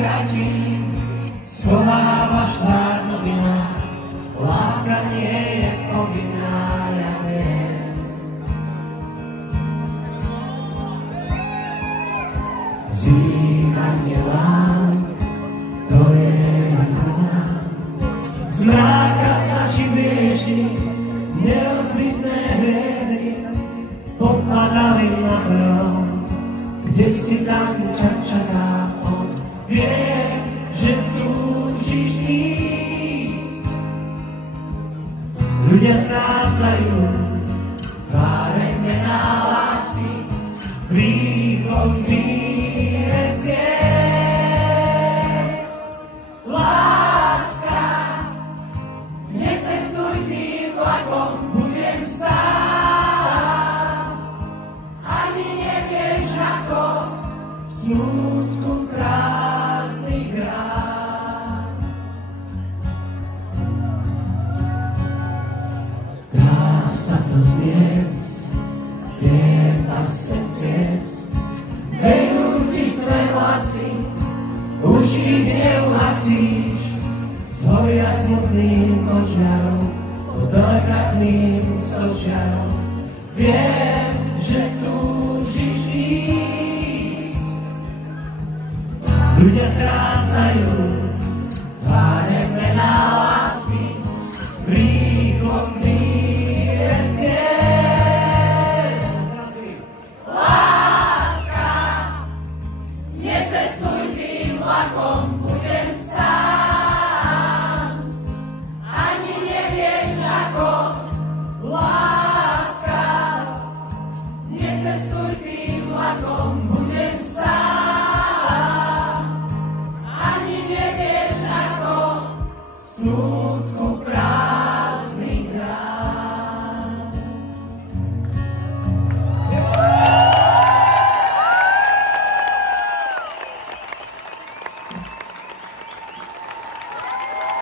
skratím, schovávaš tvár do vina, láska nie je povinná, ja viem. Vzývanie lám, to je iná, zmráka sa či brieždi, nerozbitné hviezdy popadali na hrom, kde si tam čačaká on. Vie, že túžiš ísť. Ľudia strácajú tváre mená lásky, rýchlo vyjde ciest. Láska, necestuj tým vlakom, budem sám. Ani nevieš ako v smútku prázdny grám. Dá sa to zniesť, vieta se ciest, vejú ti tvé vlasy, už ich neuhasíš, zhoria smutným požiarom, pod telegrafným stožiarom. Viem, že túžiš ísť. Ľudia strácajú tváre mená lásky, rýchlo vyjde ciest. Láska, necestuj tým vlakom, budem sám. Ani nevieš ako. Láska, necestuj tým vlakom, budem sám. Ani nevieš ako v smútku